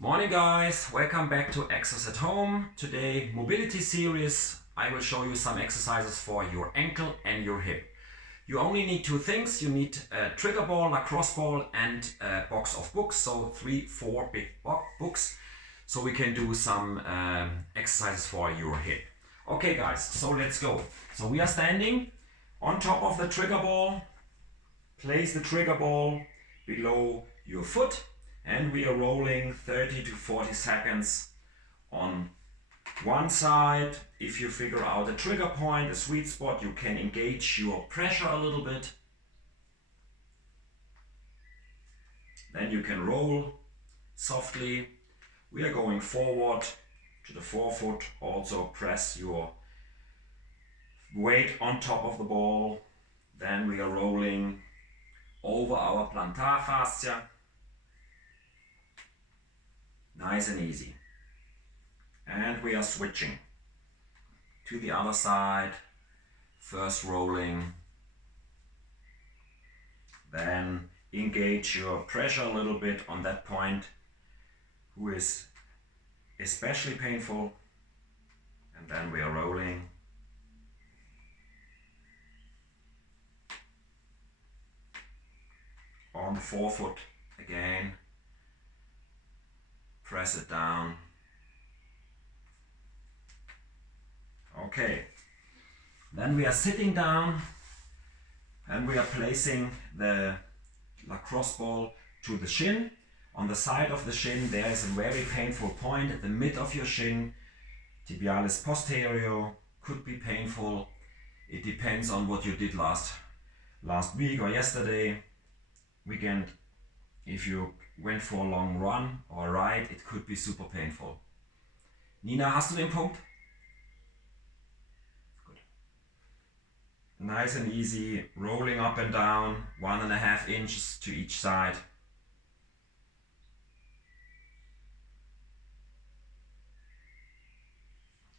Morning guys, welcome back to EXOS at Home. Today, mobility series. I will show you some exercises for your ankle and your hip. You only need two things. You need a trigger ball, lacrosse ball and a box of books. So 3-4 big books. So we can do some exercises for your hip. Okay guys, so let's go. So we are standing on top of the trigger ball. Place the trigger ball below your foot. And we are rolling 30 to 40 seconds on one side. If you figure out a trigger point, a sweet spot, you can engage your pressure a little bit. Then you can roll softly. We are going forward to the forefoot. Also press your weight on top of the ball. Then we are rolling over our plantar fascia. Nice and easy. And we are switching to the other side. First rolling, then engage your pressure a little bit on that point, who is especially painful. And then we are rolling. On the forefoot again. Press it down. Okay. Then we are sitting down and we are placing the lacrosse ball to the shin. On the side of the shin there is a very painful point at the mid of your shin. Tibialis posterior could be painful. It depends on what you did last week or yesterday weekend. If you went for a long run or ride, it could be super painful. Nina, hast du den Punkt? Good. Nice and easy, rolling up and down, 1.5 inches to each side.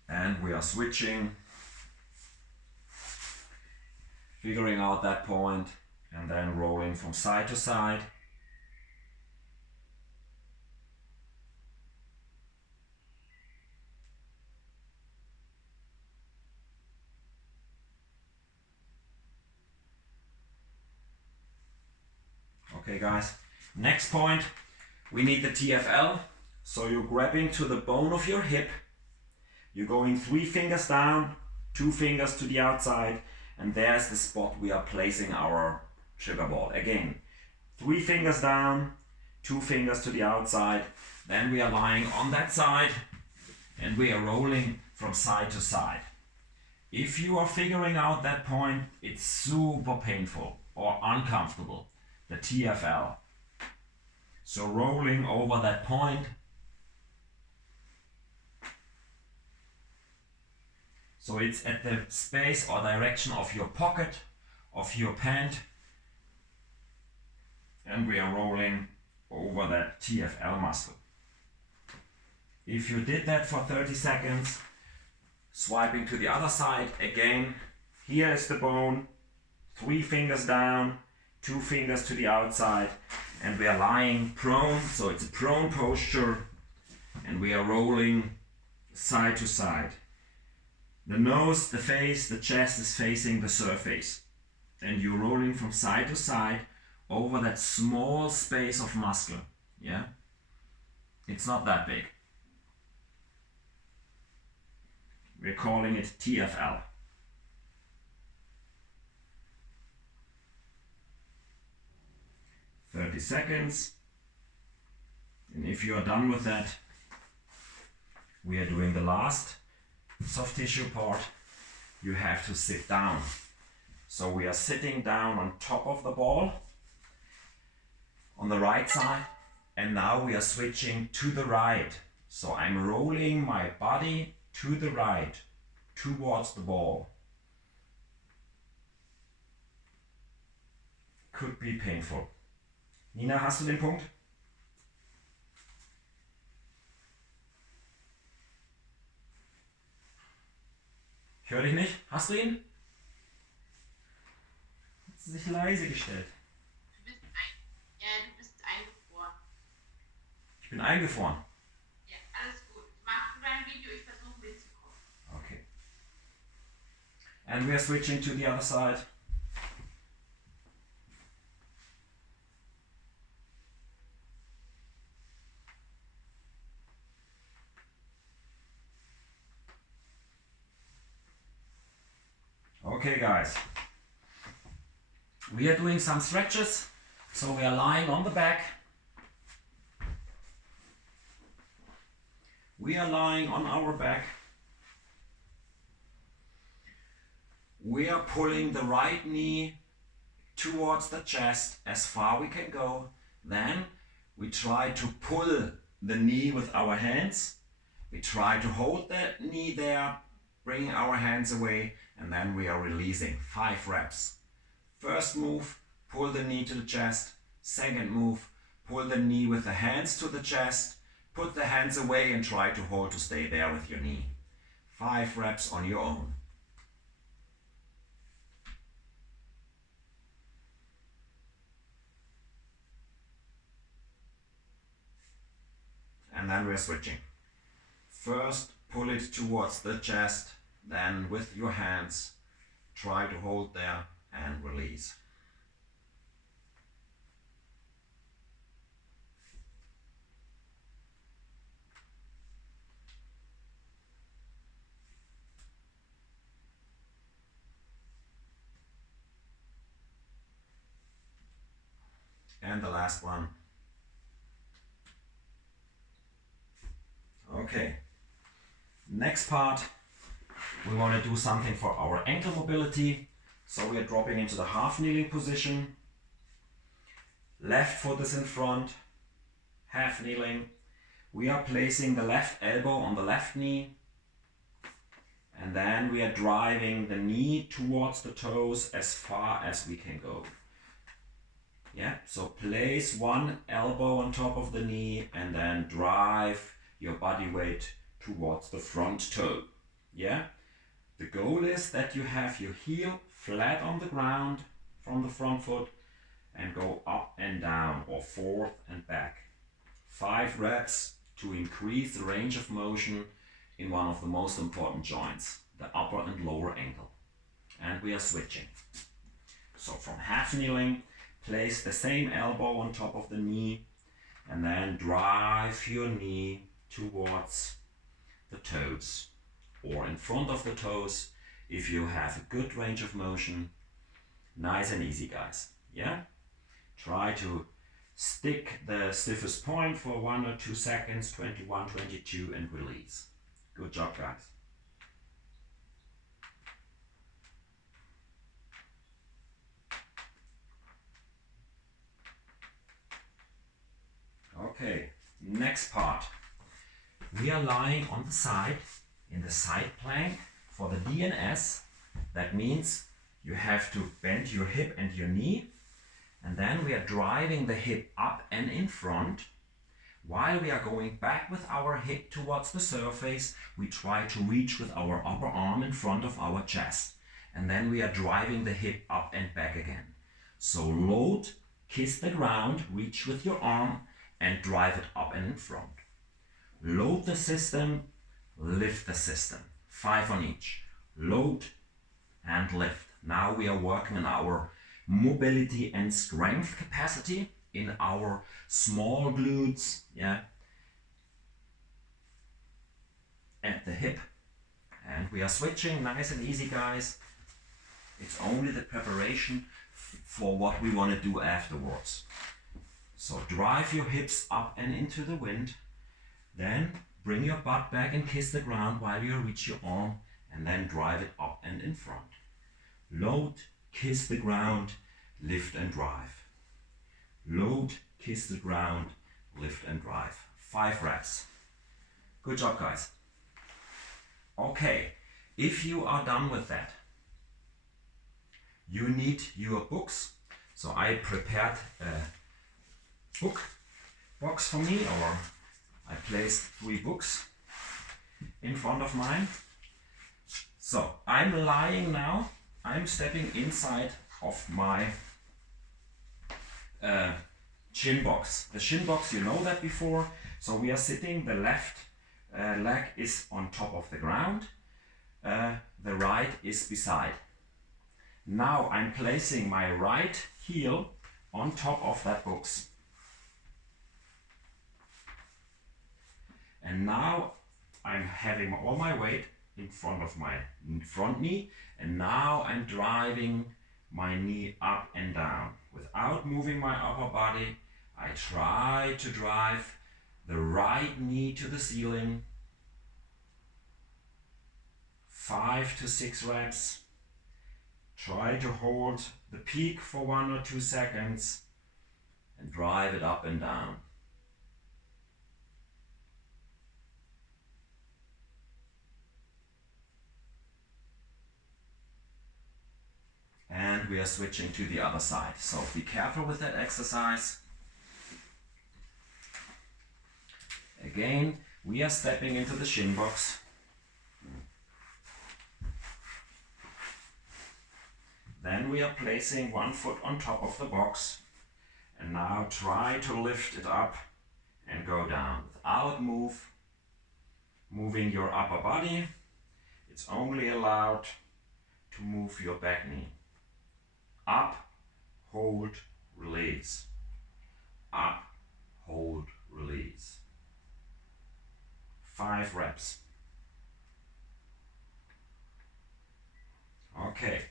And we are switching, figuring out that point, and then rolling from side to side. Okay guys, next point, we need the TFL. So you're grabbing to the bone of your hip. You're going 3 fingers down, 2 fingers to the outside, and there's the spot we are placing our trigger ball. Again, 3 fingers down, 2 fingers to the outside. Then we are lying on that side and we are rolling from side to side. If you are figuring out that point, it's super painful or uncomfortable. The TFL. So rolling over that point. So it's at the space or direction of your pocket, of your pant. And we are rolling over that TFL muscle. If you did that for 30 seconds, swiping to the other side again, here is the bone, 3 fingers down, 2 fingers to the outside, and we are lying prone, so it's a prone posture, and we are rolling side to side. The nose, the face, the chest is facing the surface, and you're rolling from side to side over that small space of muscle. Yeah, it's not that big. We're calling it TFL. .30 seconds, and if you are done with that, we are doing the last soft tissue part. You have to sit down. So we are sitting down on top of the ball on the right side, and now we are switching to the right. So I'm rolling my body to the right towards the ball. Could be painful. Nina, hast du den Punkt? Ich höre dich nicht. Hast du ihn? Hat sie sich leise gestellt? Du bist eingefroren. Ich bin eingefroren. And we are switching to the other side. Okay guys, we are doing some stretches, so we are lying on the back. We are lying on our back. We are pulling the right knee towards the chest as far we can go. Then we try to pull the knee with our hands. We try to hold the knee there, bringing our hands away, and then we are releasing. 5 reps. First move, pull the knee to the chest. Second move, pull the knee with the hands to the chest. Put the hands away and try to hold to stay there with your knee. 5 reps on your own. And then we're switching. First, pull it towards the chest, then with your hands, try to hold there and release. And the last one. Okay, next part, we want to do something for our ankle mobility. So we are dropping into the half kneeling position. Left foot is in front, half kneeling. We are placing the left elbow on the left knee. And then we are driving the knee towards the toes as far as we can go. Yeah, so place one elbow on top of the knee and then drive your body weight towards the front toe. Yeah, the goal is that you have your heel flat on the ground from the front foot and go up and down or forth and back. 5 reps to increase the range of motion in one of the most important joints, the upper and lower ankle. And we are switching. So from half kneeling, place the same elbow on top of the knee and then drive your knee towards the toes or in front of the toes if you have a good range of motion. Nice and easy, guys. Yeah? Try to stick the stiffest point for 1 or 2 seconds, 21, 22, and release. Good job, guys. Okay, next part. We are lying on the side in the side plank for the DNS. That means you have to bend your hip and your knee, and then we are driving the hip up and in front. While we are going back with our hip towards the surface, we try to reach with our upper arm in front of our chest. And then we are driving the hip up and back again. So load, kiss the ground, reach with your arm and drive it up and in front. Load the system, lift the system. 5 on each. Load and lift. Now we are working on our mobility and strength capacity in our small glutes, yeah, at the hip. And we are switching, nice and easy, guys. It's only the preparation for what we want to do afterwards. So drive your hips up and into the wind. Then bring your butt back and kiss the ground while you reach your arm, and then drive it up and in front. Load, kiss the ground, lift and drive. Load, kiss the ground, lift and drive. 5 reps. Good job, guys. Okay, if you are done with that, you need your books. So I prepared a book box for me, or I placed 3 books in front of mine. So I'm lying now, I'm stepping inside of my shin box. The shin box, you know that before. So we are sitting, the left leg is on top of the ground. the right is beside. Now I'm placing my right heel on top of that box. And now I'm having all my weight in front of my front knee, and now I'm driving my knee up and down. Without moving my upper body, I try to drive the right knee to the ceiling. 5 to 6 reps. Try to hold the peak for 1 or 2 seconds and drive it up and down. And we are switching to the other side. So be careful with that exercise. Again, we are stepping into the shin box. Then we are placing one foot on top of the box. And now try to lift it up and go down without moving your upper body. It's only allowed to move your back knee. Up, hold, release. Up, hold, release. 5 reps. Okay.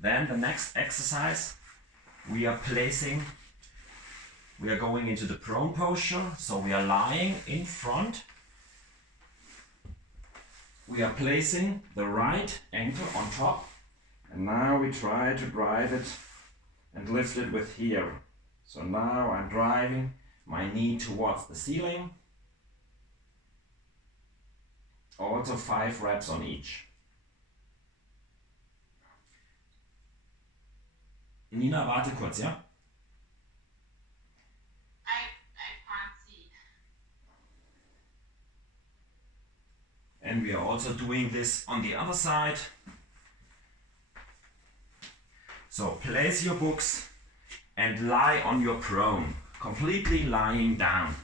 Then the next exercise, we are going into the prone posture. So we are lying in front. We are placing the right ankle on top. And now we try to drive it and lift it with here. So now I'm driving my knee towards the ceiling. Also 5 reps on each. Nina, warte kurz, ja? I can't see. And we are also doing this on the other side. So place your books and lie on your prone, completely lying down.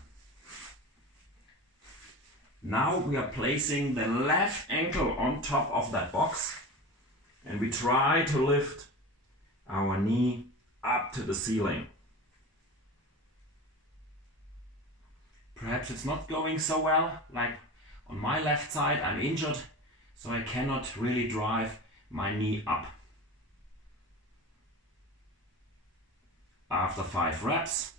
Now we are placing the left ankle on top of that box, and we try to lift our knee up to the ceiling. Perhaps it's not going so well, like on my left side I'm injured, so I cannot really drive my knee up. After 5 reps,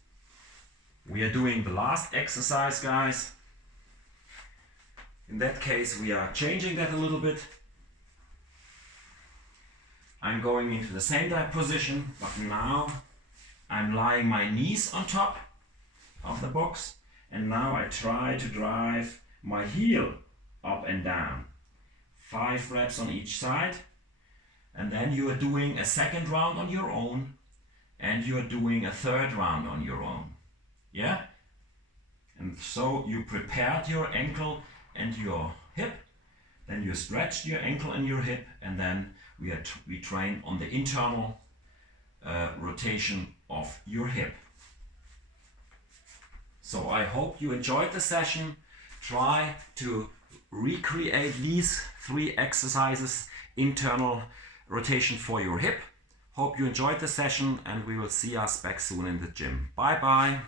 we are doing the last exercise, guys. In that case, we are changing that a little bit. I'm going into the same type position, but now I'm lying my knees on top of the box, and now I try to drive my heel up and down. 5 reps on each side, and then you are doing a second round on your own, and you are doing a third round on your own. Yeah? And so you prepared your ankle and your hip, then you stretched your ankle and your hip, and then we train on the internal rotation of your hip. So I hope you enjoyed the session. Try to recreate these 3 exercises, internal rotation for your hip. Hope you enjoyed the session, and we will see us back soon in the gym. Bye bye.